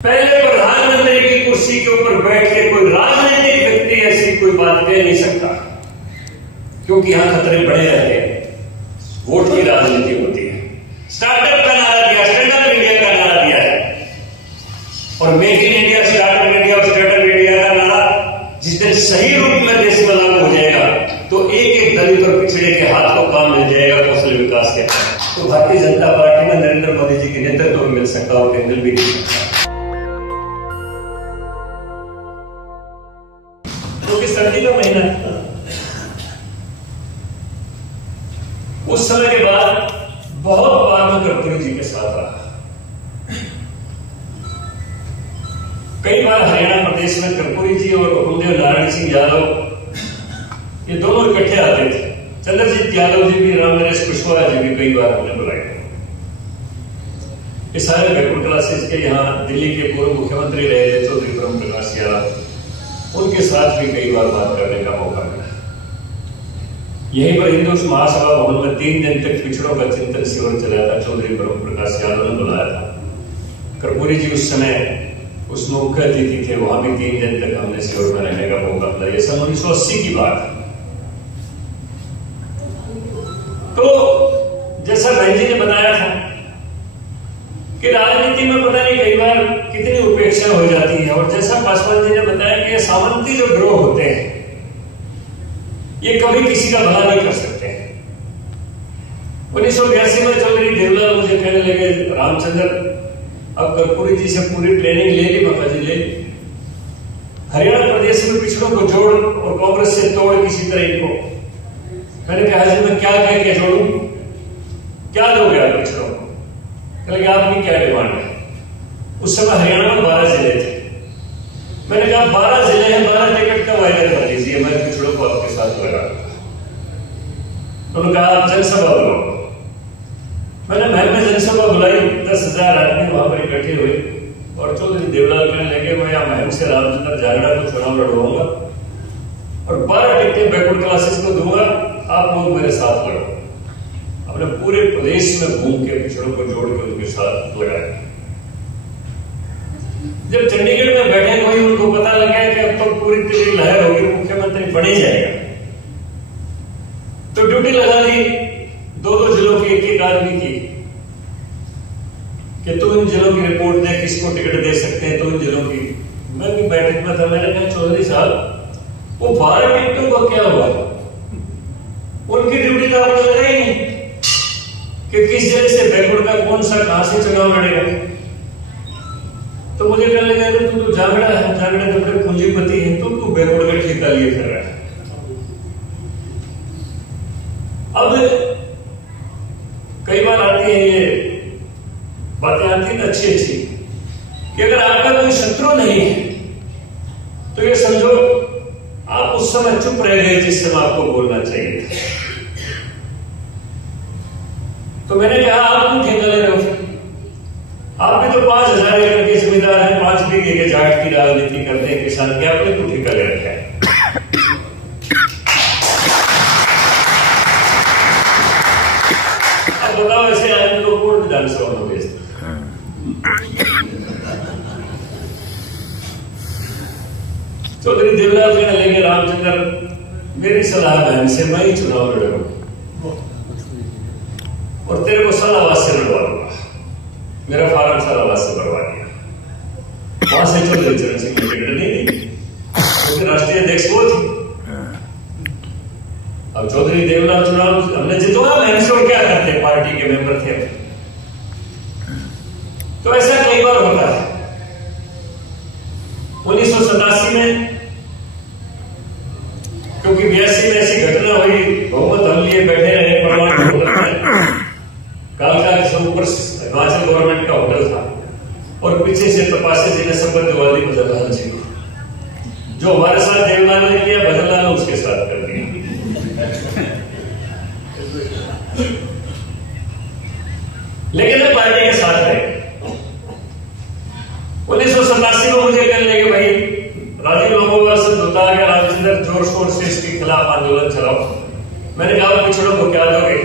पहले प्रधानमंत्री की कुर्सी के ऊपर बैठ के कोई राजनीतिक व्यक्ति ऐसी कोई बात कह नहीं सकता, क्योंकि यहां खतरे बड़े रहते हैं। वोट की राजनीति होती है। स्टार्टअप का नारा दिया, स्टैंडअप इंडिया का नारा दिया है, और make in India, startup India और स्टैंडअप इंडिया का नारा जिस दिन सही रूप में देश में लागू हो जाएगा तो एक एक दलित और पिछड़े के हाथ को काम मिल जाएगा कौशल विकास के। तो भारतीय जनता पार्टी में नरेंद्र मोदी जी के नेतृत्व में मिल सकता और केंद्र भी मिल सकता। क्योंकि सर्दी का महीना था, उस समय के बाद बहुत बार मैं कर्पूरी जी के साथ रहा। कई बार हरियाणा प्रदेश में कर्पूरी जी और हुकुमदेव नारायण सिंह यादव ये दोनों इकट्ठे आते थे। चंद्रजीत यादव जी भी, राम नरेश कुशवाहा जी भी कई बार हमने बुलाए। ये सारे बैकवर्ड क्लासेस के यहाँ दिल्ली के पूर्व मुख्यमंत्री रहे थे चौधरी ब्रह्म प्रकाश यादव, उनके साथ भी कई बार बात करने का मौका मिला। यहीं पर हिंदू महासभा भवन में 3 दिन तक पिछड़ों का चिंतन शिविर चलाया था। चौधरी ब्रह्म प्रकाश यादव ने बुलाया था। कर्पूरी जी उस समय उसमें मुख्य अतिथि थे। वहां भी 3 दिन तक हमने शिविर में रहने का मौका मिला। ये सन 1980 की बात है। तो जैसा बहन जी ने बताया था कि राजनीति में पता नहीं कई बार कितनी उपेक्षा हो जाती है, और जैसा पासवान जी ने बताया कि ये सामंती जो गिरोह होते हैं ये कभी किसी का भला नहीं कर सकते। 1982 में चौधरी देवलाल मुझे कहने लगे, रामचंद्र अब कर्पूरी जी से पूरी ट्रेनिंग ले ली, बाबा जी ले ली, हरियाणा प्रदेश में पिछड़ों को जोड़ और कांग्रेस से तोड़ किसी तरह इनको। मैंने कहा जी मैं क्या कह के जोड़ू, क्या दोगे आप पिछड़ों को? कहले आपकी क्या डिमांड है? उस समय हरियाणा में 12 जिले थे। मैंने कहा 12 जिले हैं, 12 टिकट का वायदा कर लीजिए, मैं पिछड़ों को आपके साथ लगा। उन्होंने कहा आप जनसभा बुलाओ। मैंने महल में जनसभा बुलाई, 10,000 आदमी वहां पर इकट्ठे हुए, और चौधरी देवलाल कहने लगे मैं यहाँ महल से रामचंद्र जागड़ा को चुनाव लड़वाऊंगा और 12 टिकटें बैकवर्ड क्लासेस को दूंगा, आप लोग मेरे साथ लड़ो। अपने पूरे प्रदेश में घूम के पिछड़ों को जोड़ के उनके साथ लगाया। जब चंडीगढ़ में बैठे कोई, उनको पता लगा कि अब तो पूरी तेरी लहर होगी, मुख्यमंत्री बन ही जाएगा, तो ड्यूटी लगा दी 2-2 जिलों की एक आदमी की कि तू इन जिलों की रिपोर्ट दे, किसको टिकट दे सकते हैं, तो इन जिलों की। मैं भी बैठक में था। मैंने कहा चौधरी साहब वो 12 टिकटों का क्या हुआ? उनकी ड्यूटी तो आपको लगा ही नहीं कि किस जिले से बैकवर्ड का कौन सा कहां से चुनाव लड़ेगा। तो मुझे कहने लगे तू तो जागड़ा है, जागड़ा तो फिर पूंजीपति है, तू बैकवर्ड का ठेका लिए फिर रहा है। अब कई बार आती है ये बातें आती है अच्छी अच्छी कि अगर आपका कोई शत्रु नहीं है तो ये समझो आप उस समय चुप रह गए जिस समय आपको बोलना चाहिए था। तो मैंने कहा आप क्यों ठेका ले रहे हो? आप भी तो 5,000 एकड़ के जमींदार हैं, 5 बीघे के जाट की राजनीति करते हैं किसान के, आपने क्यों ठेका ले रखा है? अब बताओ ऐसे आदमी को कौन विधानसभा में भेजता? चौधरी देवलाल कहने लगे रामचंद्र मेरी सलाह बहन से मैं ही चुनाव लड़ूंगा और तेरे को सालावास से लड़वा दूंगा। मेरा फार्म सालावास से भरवा दिया। वहां से चौधरी चरण सिंह की टिकट नहीं दी, क्योंकि राष्ट्रीय अध्यक्ष वो थी। अब चौधरी देवलाल चुनाव हमने जितवा, मैंने से क्या करते, पार्टी के मेंबर थे। तो ऐसा कई बार होता है। 1987 में क्योंकि 82 में ऐसी घटना हुई, बहुमत हम लिए बैठे रहे परमाणु होटल में, कालका के ऊपर हिमाचल गवर्नमेंट का होटल था, और पीछे से तपासे जी ने संबंध दिवाली भजनलाल जी को, जो हमारे साथ देवलाल ने किया भजनलाल ने उसके साथ कर दिया। लेकिन मैं पार्टी के साथ रहे। 1987 में मुझे कहने लगे भाई राजीव लोगोवाल से उतार के राजेंद्र जोर शोर से इसके खिलाफ आंदोलन चलाओ। मैंने कहा पिछड़ों को क्या दोगे?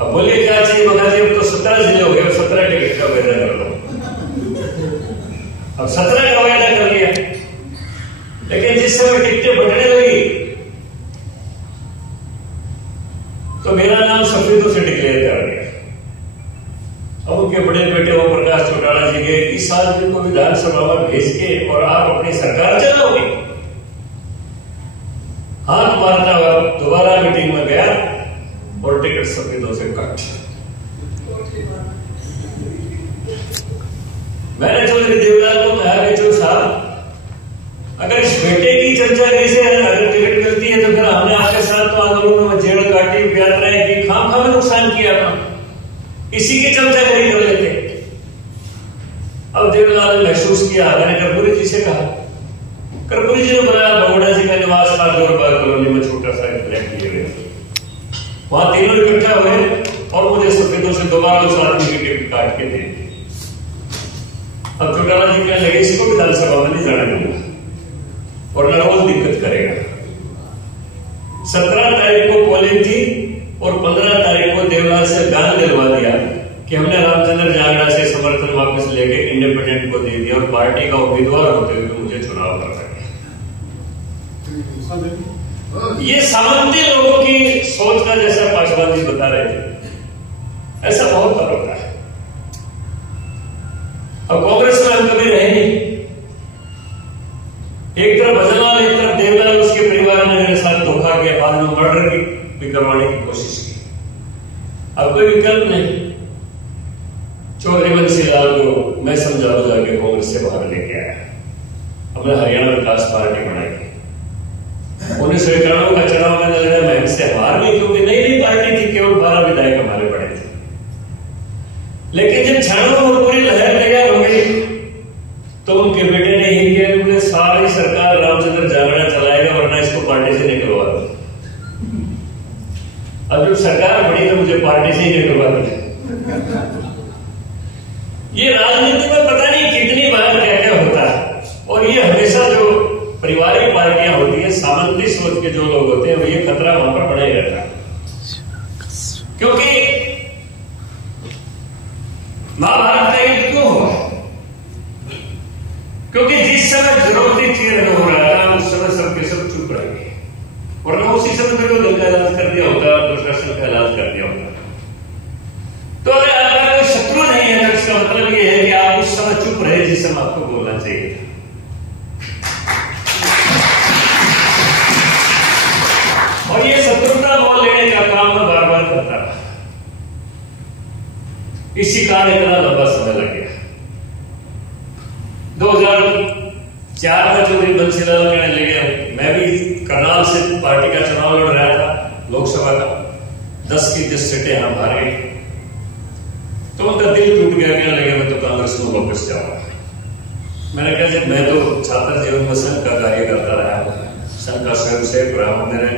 अब बोलिए क्या चाहिए? बता जी अब तो 17 जिले हो गए, 17 टिकट का वायदा कर लो। अब 17 का वायदा कर लिया, लेकिन जिस समय टिकटें बढ़ने लगी तो मेरा नाम सफेदों से डिक्लेयर कर दिया। अब उनके बड़े बेटे ओम प्रकाश चौटाला जी गए, इस आदमी को विधानसभा में भेज के और आप अपनी सरकार चलाओगे? हाथ मारता हुआ दोबारा मीटिंग में गया और टिकट सफेदों से काट। मैंने चौधरी देवलाल को कहा कि चौधरी साहब, अगर इस बेटे की चर्चा से अगर टिकट मिलती है तो फिर हमने आपके साथ तो आंदोलन में जेल काटी, यात्राएं की, खाम में नुकसान किया था, इसी की चमचागिरी कर लेते। अब देवलाल ने महसूस किया, मैंने कर्पूरी जी से कहा, कर्पूरी जी ने बताया बगोड़ा जी का निवास था जोरबाग कॉलोनी में, छोटा सा फ्लैट लिए हुए, वहां तीनों इकट्ठा हुए और मुझे सफेदों से दोबारा उस आदमी की टिकट काट के दे। अब चौटाला जी कहने लगे इसको विधानसभा में नहीं जाने दूंगा और न रोज दिक्कत करेगा। 17 तारीख को पोलिंग थी और 15 तारीख को देवलाल से बयान दिलवा दिया कि हमने रामचंद्र जांगड़ा से समर्थन वापस लेके इंडिपेंडेंट को दे दिया और पार्टी का उम्मीदवार होते हुए मुझे चुनाव करना है। ये सामान्य लोगों की सोच का, जैसा पासवान जी बता रहे थे, ऐसा बहुत बार होता है। अब कांग्रेस में हम कभी रहे नहीं, एक तरफ भजनलाल, एक तरफ देवलाल, उसके परिवार ने मेरे साथ धोखा किया, बाद में मर्डर भी करवाने की कोशिश की। अब कोई विकल्प नहीं, चौधरी बंसीलाल को मैं समझाऊ जाके कांग्रेस से बाहर लेके आया। हमने हरियाणा विकास पार्टी बनाई। 1991 का चुनाव में लगा मैं इनसे हार गई, क्योंकि नई नई पार्टी थी, केवल 12 विधायक हमारे बड़े थे। लेकिन जब क्षणों में पूरी लहर तैयार हो गई तो उनके बेटे ने ही किया, उन्होंने सारी सरकार रामचंद्र जांगड़ा चलाएगा वरना इसको पार्टी से निकलवा दो। अब जब सरकार बड़ी तो मुझे पार्टी से ही निकलवा दी। ये राजनीति में पता नहीं कितनी बार क्या क्या होता है, और ये हमेशा जो पारिवारिक पार्टियां होती है, सामंती सोच के जो लोग होते हैं, वो ये खतरा वहां पर बना ही रहता है। क्योंकि महाभारत का युद्ध क्यों हुआ? क्योंकि जिस समय जरूरती चीज हो रहा था उस समय सबके सब चुप रह गए, वरना उसी समय मेरे को दिल का इलाज कर दिया होता, दुष्कर्षण का इलाज कर दिया होता। तो अगर आपका कोई शत्रु नहीं है तो इसका मतलब ये है कि आप उस समय चुप रहे जिस समय आपको बोलना चाहिए था। और ये शत्रुता मोल लेने का काम मैं बार बार करता रहा, इसी कारण इतना लंबा समय लग गया। 2004 में चौधरी बंसीलाल कहने लगे, मैं भी करनाल से पार्टी का चुनाव लड़ रहा था, लोकसभा का, 10 की 10 सीटें हम हार गए। तो उनका दिल टूट गया, कहने लगे मैं तो कांग्रेस को वापस जाऊंगा। मैंने कहा जब मैं तो छात्र जीवन में संघ का कार्य करता रहा, संघ का स्वयंसेवक रहा हूं, मेरे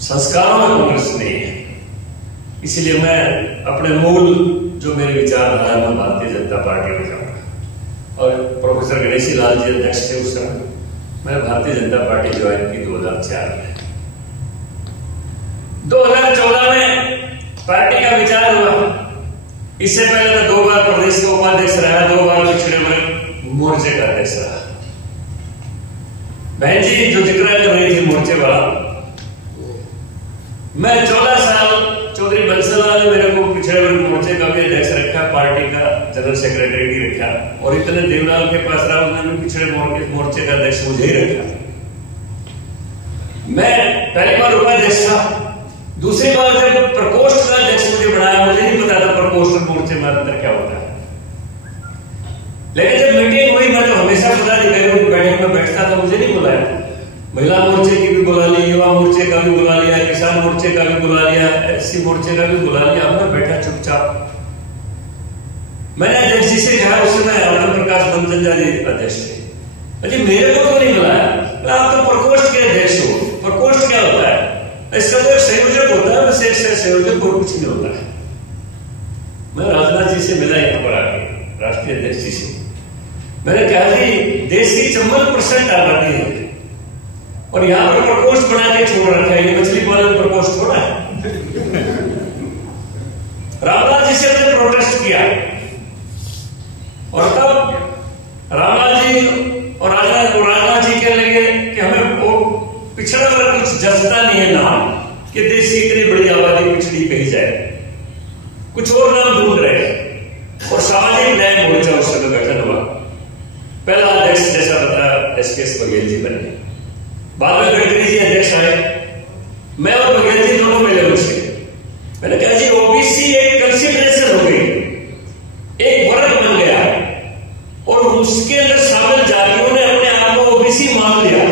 संस्कारों में कांग्रेस नहीं है, इसलिए मैं अपने मूल जो मेरे विचारधारा है मैं भारतीय जनता पार्टी में जाऊंगा। और प्रोफेसर गणेशी लाल जी अध्यक्ष थे उस समय, मैंने भारतीय जनता पार्टी ज्वाइन की 2004 में। 2014 में पार्टी का विचार हुआ। इससे पहले मैं 2 बार प्रदेश का उपाध्यक्ष रहा, 2 बार पिछड़े वर्ग मोर्चे का अध्यक्ष रहा। बहन जी जो जिक्र कर रही थी मोर्चे वाला, मैं 14 साल चौधरी बंसीलाल ने मेरे को पिछड़े वर्ग मोर्चे का भी अध्यक्ष रखा, पार्टी का जनरल सेक्रेटरी भी रखा, और इतने देवलाल के पास रहा, उन्होंने पिछड़े मोर्चे का अध्यक्ष मुझे ही रखा। मैं पहली बार उपाध्यक्ष था, दूसरी बार जब प्रकोष्ठ का अध्यक्ष मुझे बनाया, मुझे नहीं पता था प्रकोष्ठ मोर्चे में अंदर क्या होता है। लेकिन जब मीटिंग हुई, मैं तो हमेशा पदाधिकारियों की बैठक में बैठता था, मुझे नहीं बुलाया। महिला मोर्चे की भी बुला ली, युवा मोर्चे का भी बुला लिया, किसान मोर्चे का भी बुला लिया, एससी मोर्चे का भी बुला लिया। हमने बैठा चुपचाप। मैंने अध्यक्ष जी से कहा, उस समय आनंद प्रकाश मनचंदा जी अध्यक्ष थे, अजी मेरे को तो नहीं बुलाया। आप तो प्रकोष्ठ के अध्यक्ष हो। प्रकोष्ठ क्या होता है? इसका तो एक संयोजक होता है, बस एक संयोजक और कुछ नहीं होता है। मैं राजनाथ जी से मिला यहाँ पर आके, राष्ट्रीय अध्यक्ष जी से। मैंने कहा जी देश की 54% आबादी है और यहां पर प्रकोष्ठ बना के छोड़ रखा है, ये मछली पालन प्रकोष्ठ थोड़ा है। रामनाथ जी से हमने प्रोटेस्ट किया और तब पिछड़ा वर्ग कुछ जसता नहीं है नाम कि देश की इतनी बड़ी आबादी पिछड़ी कही जाए, कुछ और नाम ढूंढ रहे हैं। और सामाजिक न्याय मोर्चा उस समय गठन हुआ, पहला अध्यक्ष जैसा बताया एसकेएस बघेल जी बने, बाद में गडकरी जी अध्यक्ष आए, मैं और बघेल जी दोनों मिले उनसे। मैंने कहा जी ओबीसी एक कंसिडरेशन हो गई, एक वर्ग बन गया और उसके अंदर शामिल जातियों ने अपने आप को ओबीसी मान लिया,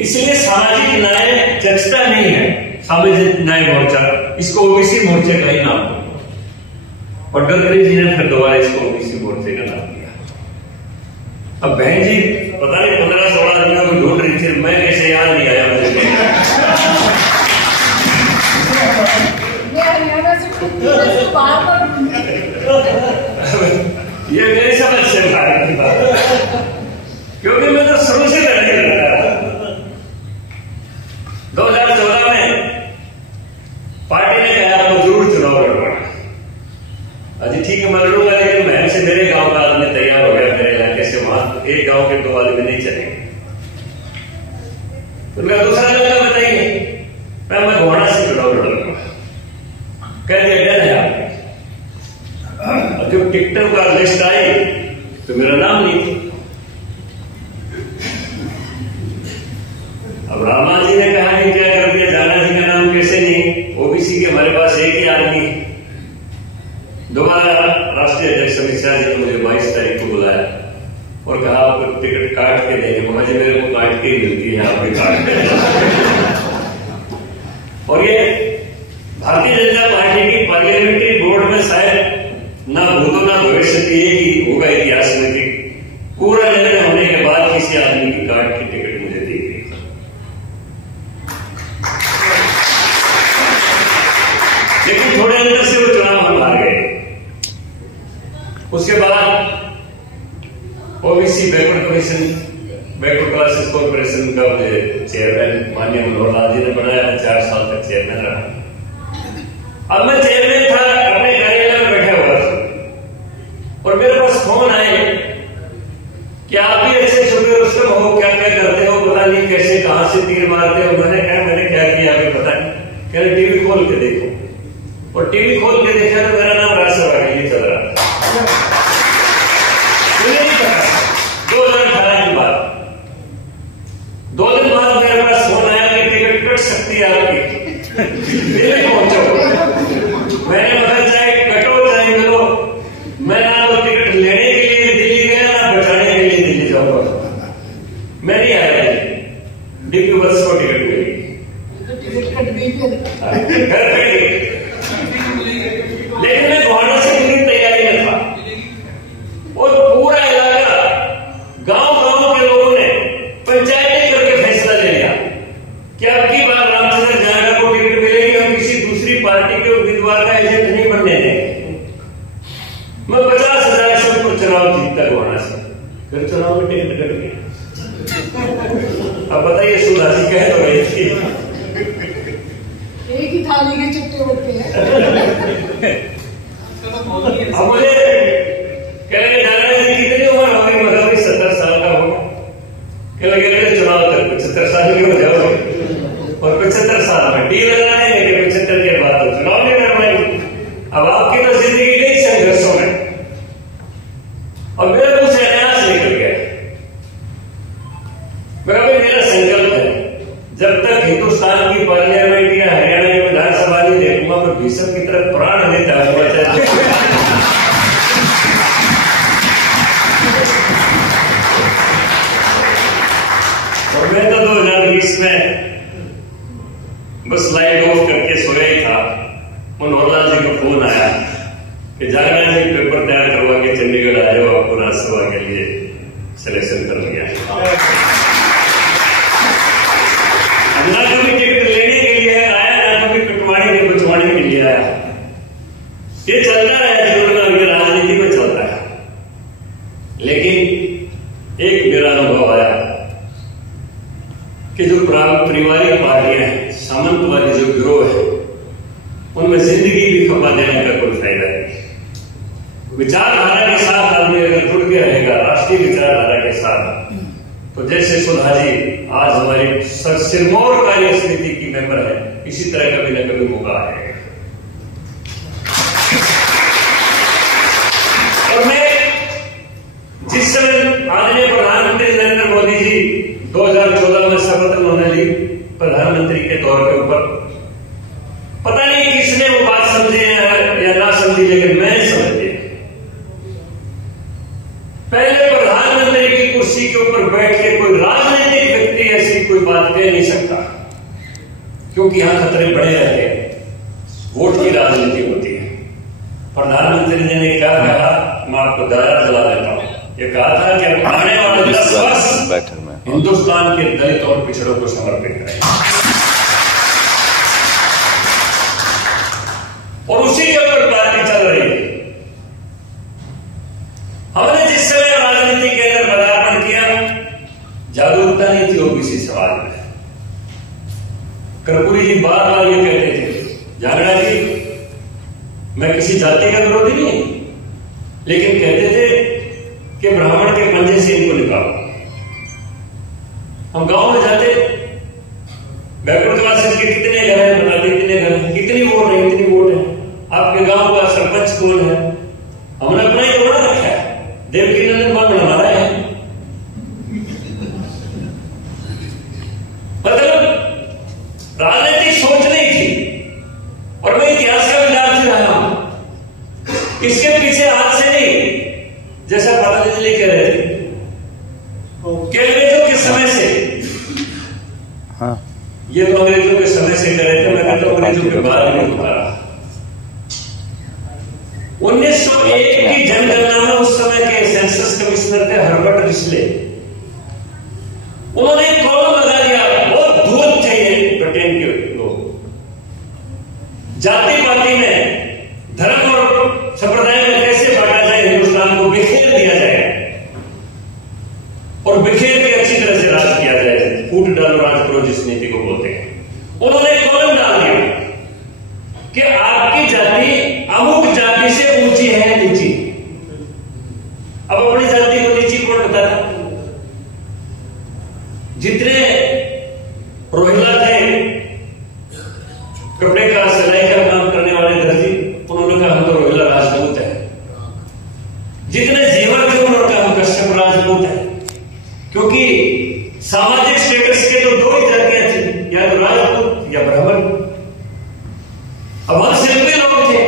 इसलिए सामाजिक न्याय जचता नहीं है। सामाजिक न्याय मोर्चा, इसको ओबीसी मोर्चे का ही नाम दो। और गडकरी जी ने फिर दोबारा इसको ओबीसी मोर्चे का नाम दिया। अब बहन जी पता नहीं 15-16 दिनों को ढूंढ रही थी, मैं कैसे याद नहीं आया मुझे। ये मेरी समझ से बात की बात, क्योंकि मैं तो शुरू से करने लगता था। 2014 में पार्टी ने कहा आपको जरूर चुनाव लड़वाना। अजी ठीक है मैं लड़ूंगा, लेकिन बहन से मेरे गांव का आदमी तैयार हो गया, मेरे इलाके से, वहां एक गांव के 2 आदमी नहीं चलेंगे। तो मेरा दूसरा लड़का बताइए, मैं गोहाना से चुनाव लड़ूंगा, कह दिया डर है आपने। और जब टिकटों का लिस्ट आई तो मेरा नाम नहीं था। अब रामा जी ने कहा कि क्या कर दिया, जाना जी का नाम कैसे नहीं, ओबीसी के हमारे पास एक ही आदमी। दोबारा राष्ट्रीय अध्यक्ष अमित शाह जी ने मुझे 22 तारीख को बुलाया और कहा आपको टिकट काट के देंगे। मुझे मेरे को काट के ही मिलती है, आपके काट के। और ये भारतीय जनता पार्टी की पार्लियामेंट्री बोर्ड में शायद ना भूतो ना भविष्य एक ही होगा इतिहास में कि पूरा निर्णय होने के बाद किसी आदमी की काट की टिकट मुझे दी गई। लेकिन थोड़े अंदर से वो चुनाव हम हार गए। उसके बाद ओबीसी बैकवर्ड क्लासेस कॉर्पोरेशन का मुझे चेयरमैन माननीय मनोहर लाल जी ने बनाया, 4 साल तक चेयरमैन रहा। अब मैं चेयरमैन था, अपने कार्यालय में बैठा हुआ था और मेरे पास फोन आए कि आप भी ऐसे छुपे रुस्तम हो, क्या क्या करते हो, पता नहीं कैसे कहां से तीर मारते हो। मैंने कहा मैंने क्या किया अभी पता नहीं। कह रहे टीवी खोल के देखो। और टीवी खोल के देखा तो मेरा नाम राज्यसभा के लिए चल रहा था। मुझे नहीं पता। 2018 की बात, 2 दिन बाद मेरे पास फोन आया कि टिकट कट सकती है आपकी, दिल्ली पहुंचो। मैंने बताया चाहे कटो चाहे मिलो, मैं ना तो टिकट लेने के लिए दिल्ली गया ना बचाने के लिए दिल्ली जाऊंगा। मैं नहीं आया, डीपी बस को टिकट मिली, घर पे। लेकिन मैं गोहाना से पूरी तैयारी में था और पूरा इलाका गांव के लोगों ने पंचायतें करके फैसला ले लिया कि अब की बार रामचंद्र जांगड़ा को टिकट मिलेगी और किसी दूसरी पार्टी के उम्मीदवार का एजेंट नहीं बनने देंगे। मैं 50,000 से ऊपर चुनाव जीतता गोहाना से, फिर चुनाव में टिकट कट गया। अब बताइए सुधा जी कह तो रही थी एक ही थाली के चट्टे बट्टे हैं। अब मुझे कह रहे जाना है कितनी उम्र हो गई, मतलब 70 साल का होगा। कह लगे चुनाव तक 75 साल की हो जाओगे और 75 साल में डी लगाना है, लेकिन 75 के बाद तो चुनाव नहीं करना। अब आपकी तो जिंदगी गई संघर्षों में और मेरे मुंह से अनायास निकल गया। मेरा संकल्प है जब तक हिंदुस्तान की पार्लियामेंट या हरियाणा की विधानसभा नहीं देखूंगा मैं भीषम की तरफ प्राण लेता हुआ और मैं तो 2020 में बस लाइट ऑफ करके सोया ही था। मनोहर लाल जी का फोन आया कि जागरण जी पेपर तैयार करवा के चंडीगढ़ आए हो, आपको राज्यसभा के लिए सिलेक्शन कर लिया है। ना कभी टिकट लेने के लिए आया, ना कभी पिटवाड़ी के पिटवाड़ी के लिए आया। ये चलता है जीवन में, राजनीति में चलता है। लेकिन एक मेरा अनुभव आया कि जो पारिवारिक पार्टियां हैं, सामंतवादी जो गिरोह है, उनमें जिंदगी भी खपा देने का कोई फायदा नहीं। विचारधारा के साथ आदमी अगर जुड़ के रहेगा, राष्ट्रीय विचारधारा के साथ, तो जैसे सुधा जी आज हमारी सिरमौर कार्य समिति की मेंबर है, इसी तरह कभी न कभी मौका आएगा। और मैं जिस समय आदरणीय प्रधानमंत्री नरेंद्र मोदी जी 2014 में शपथ उन्होंने ली प्रधानमंत्री के तौर के ऊपर, पता नहीं किसने वो बात समझे या ना समझी, लेकिन मैं समझ गया। पहले प्रधानमंत्री की कुर्सी के ऊपर बैठ के कोई राजनीतिक व्यक्ति ऐसी कोई बात कह नहीं सकता, क्योंकि यहां खतरे बड़े रहते हैं, वोट की राजनीति होती है। प्रधानमंत्री जी ने क्या कहा, मैं आपको दायरा जला देता हूं। ये कहा था कि आने वाले 10 वर्ष हिंदुस्तान के दलित और पिछड़ों को समर्पित करें, और उसी के ऊपर पार्टी चल रही है। हमने जिस समय राजनीति के अंदर पदार्पण किया, जागरूकता नहीं थी ओबीसी समाज में। कर्पूरी जी बार बार ये कहते थे, जागड़ा जी मैं किसी जाति का विरोधी नहीं, लेकिन कहते थे कि ब्राह्मण के पंजे से इनको निकालो। हम गांव में जाते, बैकवर्ड क्लासेस के कितने घर हैं बताते, कितने घर हैं, कितनी वोट है, कितनी वोट है, आपके गांव का सरपंच कौन है, हमने अपना ही तो बना रखा है, देवकी नंदन कौन बना रहा है। मतलब राजनीतिक सोच नहीं थी, और मैं इतिहास का विद्यार्थी रहा हूं। इसके पीछे आज से नहीं, जैसा पतंजलि कह रहे थे कि अंग्रेजों के समय से, हाँ ये तो अंग्रेजों के समय से कह रहे थे, मैं कहता हूं अंग्रेजों के बाद में होता रहा। 1901 की जनगणना में उस समय के सेंसस कमिश्नर थे हर्बर्ट रिस्ले, उन्होंने एक कॉलम लगा दिया, बहुत धूर्त थे ये ब्रिटेन के लोग, जाति पाति में, धर्म और संप्रदाय में कैसे बांटा जाए, हिंदुस्तान को बिखेर दिया जाए और बिखेर के अच्छी तरह से राज किया जाए, फूट डालो राज करो जिस नीति को बोलते हैं। उन्होंने एक कॉलम डाल दिया कि आपकी जाति अमुक जाति से ऊंची है, नीची। अब अपनी जाति को नीची कौन बताता? जितने रोहिला थे, कपड़े का सिलाई का काम करने वाले दर्जी, उन्होंने कहा हम तो रोहिला राजपूत है। जितने जीवन थे उन्होंने कहा हम कश्यप राजपूत है, क्योंकि सामाजिक स्टेटस के तो दो ही जातियां थी, या तो राजपूत या ब्राह्मण। अब हम शिल्पी लोग थे,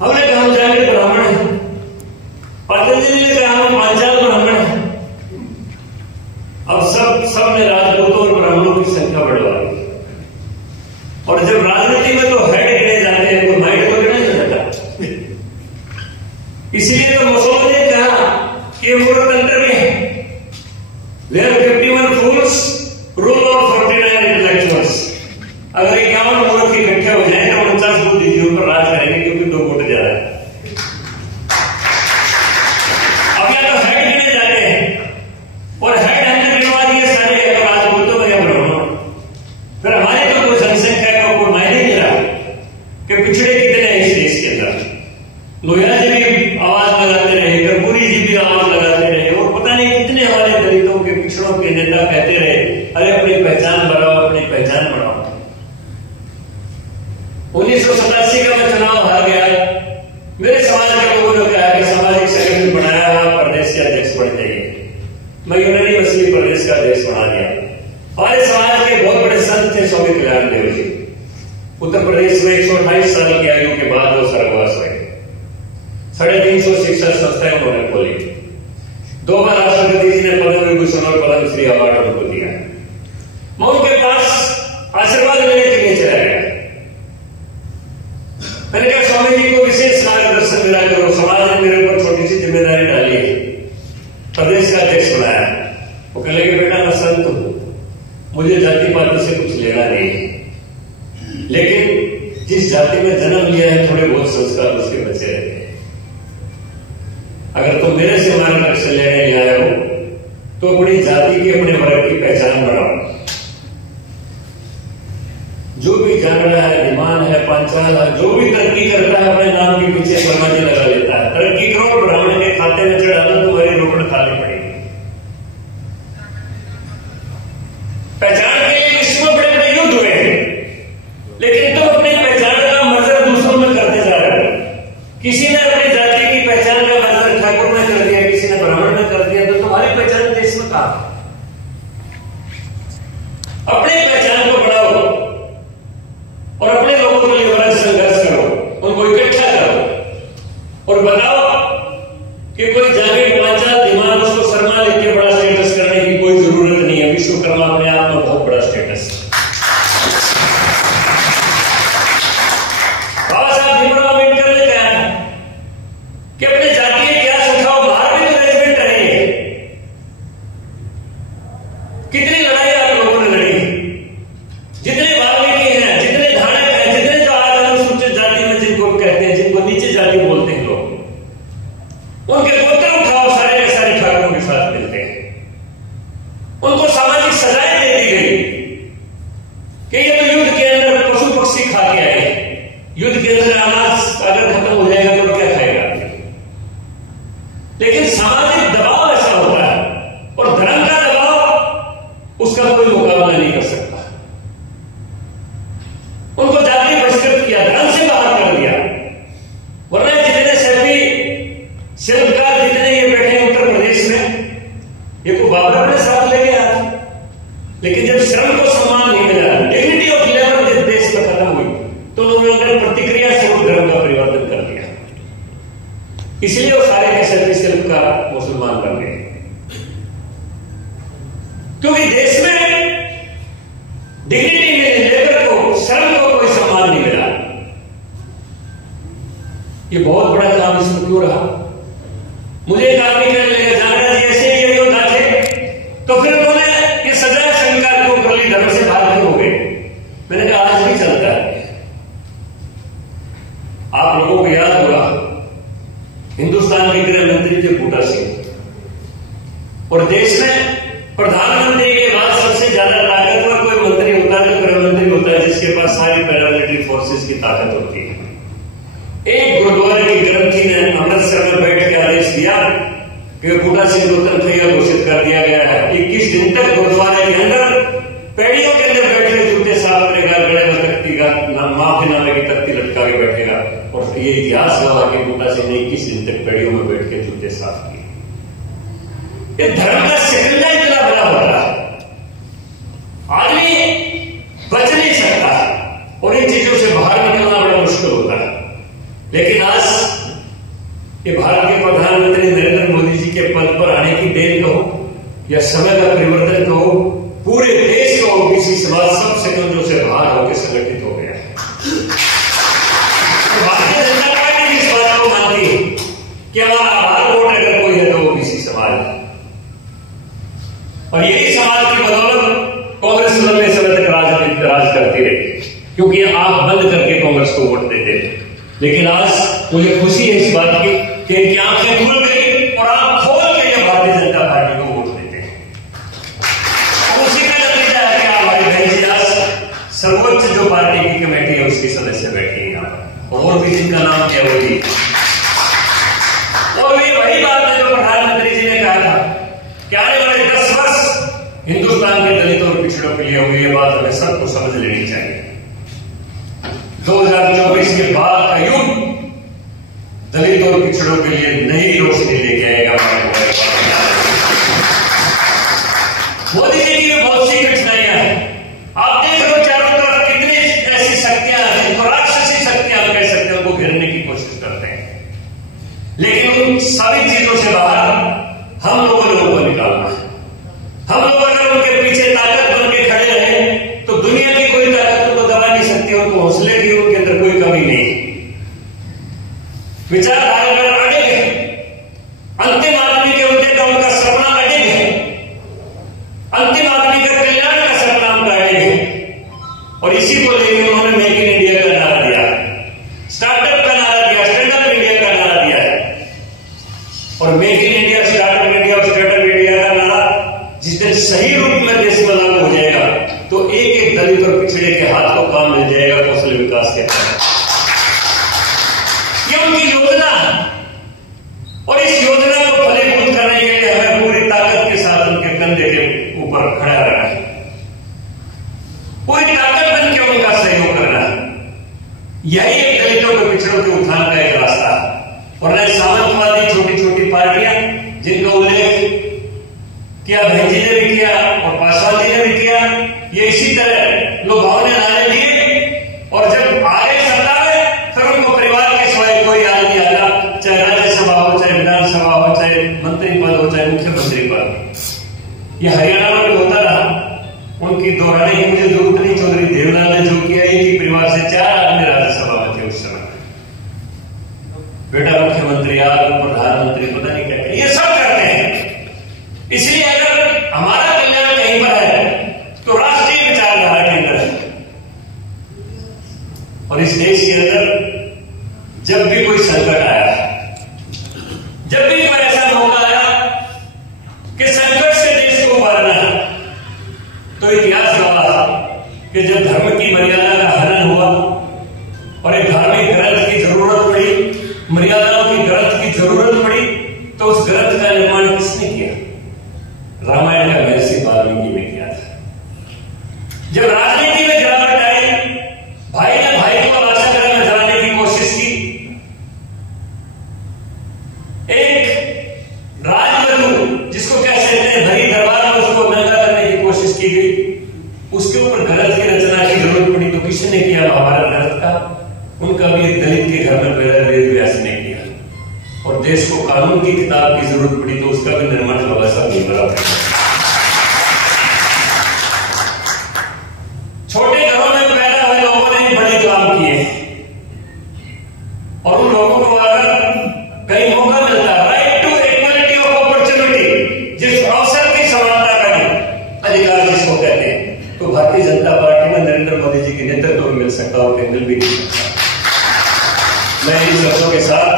हमने कहा हम जागृत ब्राह्मण है, पतंजलि ने कहा हम पांचाल ब्राह्मण है। अब सब ने राजपूतों और ब्राह्मणों की संख्या बढ़वा दी, और जब राजनीति में तो हेड गिने जाते हैं तो माइंड को गिना नहीं जाता। इसलिए तो मुसोलिनी ने कहा कि मूर्तंत्र में There are 51 fools, rule of 49 intellectuals. अगर 51 मूर्ख इकट्ठे हो जाए तो 49 बुद्धिजीवियों पर राज करेंगे, क्योंकि 2 वोट ज्यादा है। अब या तो हेड गिने जाते हैं, और हेड हमने गिनवा दिए सारे, या तो राजपूतों में या ब्राह्मणों, फिर हमारी तो कोई जनसंख्या का कोई मायने नहीं रहा कि पिछड़े कितने हैं इस देश के अंदर। लोहिया जी भी आवाज लगाते रहे, कर्पूरी जी भी आवाज लगाते रहे, और पता नहीं कितने हमारे दलितों के पिछड़ों के नेता कहते रहे, अरे अपनी पहचान बढ़ाओ, अपनी पहचान बढ़ाओ। 1987 का मैं चुनाव हार गया, मेरे समाज के लोगों ने कहा कि सामाजिक संगठन बनाया, प्रदेश के अध्यक्ष बन जाइए। मैं यूनानी मछली प्रदेश का अध्यक्ष बना दिया। हमारे समाज के बहुत बड़े संत थे स्वामी कल्याण देव जी, उत्तर प्रदेश में 128 साल की आयु के बाद वो स्वर्गवास हुए। 350 शिक्षा संस्थाएं उन्होंने खोली। 2 बार राष्ट्रपति जी ने पद्म विभूषण और पद्मश्री अवार्ड उनको दिया। मैं उनके पास आशीर्वाद लेने के लिए चला गया। मैंने कहा स्वामी जी को विशेष मार्गदर्शन मिला करो, समाज ने मेरे ऊपर छोटी सी जिम्मेदारी डाली है, प्रदेश का अध्यक्ष बनाया। वो कहने लगे बेटा मैं संत हूं, मुझे जाति पाति से कुछ लेना नहीं है, लेकिन जिस जाति में जन्म लिया है थोड़े बहुत संस्कार उसके बचे रहते हैं। अगर तुम मेरे से मार्गदर्शन लेने आए हो तो अपनी जाति की, अपने वर्ग की पहचान बनाओ। जो भी जागड़ा है, निमान है, पांचाल है, जो भी तरक्की करता है अपने नाम के पीछे समाधि लगा लेता है। तरक्की करो, ब्राह्मण के खाते में चढ़ाना, तुम्हारी रोकड़ खानी पड़ेगी। ठाकुर ने कर दिया, किसी ने ब्राह्मण ने कर दिया, तो तुम्हारी पहचान देश में कहां? अपनी पहचान को बढ़ाओ और अपने लोगों के लिए बड़ा संघर्ष करो, उनको इकट्ठा करो और बताओ कि कोई जागीर पांचा दिमाग उसको शर्मा लेके बड़ा स्टेटस करने की कोई जरूरत नहीं है। विश्वकर्मा अपने आप में बहुत बड़ा स्टेटस है। बाबा साहब भीमराव अम्बेडकर ने कहा था कि अपने जातीय इतिहास उठाओ, बाहर भी तो रेजिमेंट रहेंगे। कितनी लड़ाई आप लोगों ने लड़ी, जितने वाल्मीकि हैं, जितने धाड़क हैं, जितने जो आज अनुसूचित जाति में जिनको कहते हैं, जिनको नीचे जाति बोलते हैं लोग, उनके गोत्र उठाओ, सारे के सारे ठाकुरों के साथ मिलते हैं। उनको सामाजिक सजाएं दे दी गई कि ये तो युद्ध के अंदर पशु पक्षी खा के आए, युद्ध के अंदर अनाज अगर खत्म हो जाएगा तो क्या खाएगा? लेकिन सामाजिक दबाव ऐसा होता है और धर्म का दबाव उसका कोई मुकाबला नहीं कर सकता। उनको जाति बहिष्कृत किया, धर्म से बाहर कर दिया। वरना जितने शिल्पकार जितने ये बैठे हैं उत्तर प्रदेश में, ये को बाबा अपने साथ ले गया था, लेकिन जब श्रम को सम्मान नहीं मिला, डिग्निटी ऑफ लेबर जिस देश में खत्म हुई, तो उन्होंने प्रतिक्रिया से वो धर्म का परिवर्तन कर दिया। इसलिए वो सारे के सारे शिल्पकार मुसलमान बन गए, क्योंकि देश में डिग्निटी मिली, लेबर को, श्रम को कोई सम्मान नहीं मिला। ये बहुत बड़ा काम इसमें क्यों रहा? मुझे एक आदमी कहने लगा, जाना जी ऐसे ही योद्धा थे, तो फिर उन्होंने ये सजा शंकर को कर ली, धर्म से बाहर क्यों हो गए? मैंने कहा आज भी चलता है। आप लोगों को याद होगा हिंदुस्तान के गृह मंत्री थे बूटा सिंह, और देश में प्रधानमंत्री के बाद सबसे ज्यादा ताकतवर कोई मंत्री होता है तो गृह मंत्री होता है, जिसके पास सारी पैरामिलिट्री फोर्सेस की ताकत होती है। एक गुरुद्वारे की ग्रंथी ने अमृतसर में बैठ के आदेश दिया कि बूटा सिंह को तनख्वाह घोषित कर दिया गया है। 21 दिन तक गुरुद्वारे के अंदर पेड़ियों के अंदर बैठ के जूते साफ करेगा, गले में तख्ती का माफीनामे की तख्ती लटका के बैठेगा। और ये इतिहास गवाह के बूटा सिंह ने 21 दिन तक पेड़ियों में बैठ के जूते साफ किए। ये धर्म का शिकंजा इतना बड़ा होता है, आदमी बच नहीं सकता और इन चीजों से बाहर निकलना बड़ा मुश्किल होता है। लेकिन आज ये भारत के प्रधानमंत्री नरेंद्र मोदी जी के पद पर आने की देर कहो या समय का परिवर्तन कहो, पूरे देश का ओबीसी समाज सब शिकंजों से बाहर होकर संगठित हो गया है। तो भारतीय जनता पार्टी भी इस बात को मानती है कि हमारा आधार वोट अगर कोई है तो ओबीसी समाज है, और यही समाज की बदौलत कांग्रेस लंबे समय तक राज करती रही, क्योंकि आप बंद करके कांग्रेस को वोट देते थे। लेकिन आज मुझे खुशी है इस बात की कि इनकी आंखें खुल गई और आप खोल के ये भारतीय जनता पार्टी को वोट देते हैं। उसी का नतीजा है कि हमारी बहन जी आज सर्वोच्च जो पार्टी की कमेटी है उसकी सदस्य बैठी है यहाँ पर, और भी जिनका नाम क्या वो जी। और भी वही बात है जो प्रधानमंत्री जी ने कहा था कि आने वाले 10 वर्ष हिंदुस्तान के दलितों और पिछड़ों के लिए होंगे। ये बात हमें सबको समझ लेनी चाहिए। 2024 के बाद का युग दलितों और पिछड़ों के लिए नई रोशनी लेके आएगा। मोदी जी की बहुत सी कठिनाइयां हैं, आप देख लो चारों तरफ कितनी ऐसी शक्तियां हैं, तो राक्षसी शक्तियां कह सकते हैं, उनको घेरने की कोशिश करते हैं। लेकिन उन सभी चीजों से बाहर हम लोगों ने उनको निकालना है। हम लोग अगर उनके पीछे ताकत बन के खड़े रहे तो दुनिया की कोई ताकत उनको दबा नहीं सकती। उनको हौसले की उनके अंदर कोई कमी नहीं, विचारधारा अगर अडिग है, अंतिम आदमी के उनके का उनका सपना अडिग है, अंतिम आदमी का कल्याण का सपना उनका अडिग है। और इसी को लेकर उन्होंने मेक इन इंडिया का नारा दिया है, स्टार्टअप का नारा दिया, स्टैंडअप इंडिया का नारा दिया है। और make in India, startup India और स्टैंडअप इंडिया का नारा जिस दिन सही रूप में देश में लागू हो जाएगा तो एक एक दलित और पिछड़े के हाथ को काम मिल जाएगा कौशल विकास के तहत। ये उनकी योजना है और इस योजना को फलीभूत करने के लिए हमें पूरी ताकत के साथ उनके कंधे के ऊपर खड़ा रहना है, पूरी ताकत बन के उनका सहयोग करना है। यही एक दलितों के पिछड़ों के उत्थान का एक रास्ता है। और न सामंतवादी छोटी छोटी पार्टी क्या बहन जी ने भी किया और पासवान जी ने भी किया, ये इसी तरह लोग भाव ने नारे दिए और जब आ गए सत्ता में फिर उनको परिवार के सिवाय कोई याद नहीं आता, चाहे राज्यसभा हो, चाहे विधानसभा हो, चाहे मंत्री पद हो, चाहे मुख्यमंत्री पद। ये हरियाणा में भी होता रहा, उनकी दोहराने की मुझे जरूरत नहीं। चौधरी देवलाल ने जो किया, एक ही परिवार से 4 आदमी राज्यसभा में थे उस समय, बेटा मुख्यमंत्री, आप प्रधानमंत्री, पता नहीं क्या क्या, ये सब करते हैं। इसलिए अगर हमारा कल्याण कहीं पर है तो राष्ट्रीय विचारधारा के अंदर है। और इस देश के अंदर जब भी कोई संकट आया, जब भी कोई ऐसा मौका आया कि संकट से देश को उबारना है, तो इतिहास गवाह कि जब धर्म की मर्यादा का हनन हुआ और एक धार्मिक ग्रंथ की जरूरत पड़ी, मर्यादाओं की ग्रंथ की जरूरत पड़ी, तो उस ग्रंथ का निर्माण किसने किया? रामायण का महर्षि वाल्मीकि ने किया था। जब राजनीति में गिरावट आई, भाई ने भाई को लाशाग्रह में जलाने की कोशिश की, एक राजवधू जिसको कह सकते हैं भरी दरबार में उसको नंगा करने की कोशिश की गई, उसके ऊपर ग्रंथ की रचना की जरूरत पड़ी, तो किसने किया? महाभारत ग्रंथ का। उनका भी एक दलित के घर में पैदा वेद व्यास ने किया। और देश को कानून की किताब की जरूरत पड़ी, तो उसका भी निर्माण बाबा साहब नहीं बराबर। छोटे घरों में पैदा हुए लोगों ने भी बड़े काम किए और उन लोगों को अगर कहीं मौका मिलता है, right to equality of opportunity, जिस अवसर की समानता का अधिकार जिसको कहते हैं, तो भारतीय जनता पार्टी में नरेंद्र मोदी जी के नेतृत्व में मिल सकता और केंद्र भी मिल सकता। मैं इन शब्दों के साथ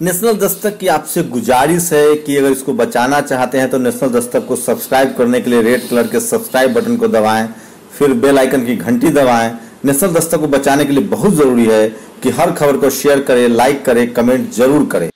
नेशनल दस्तक की आपसे गुजारिश है कि अगर इसको बचाना चाहते हैं तो नेशनल दस्तक को सब्सक्राइब करने के लिए रेड कलर के सब्सक्राइब बटन को दबाएं, फिर बेल आइकन की घंटी दबाएं। नेशनल दस्तक को बचाने के लिए बहुत जरूरी है कि हर खबर को शेयर करें, लाइक करें, कमेंट जरूर करें।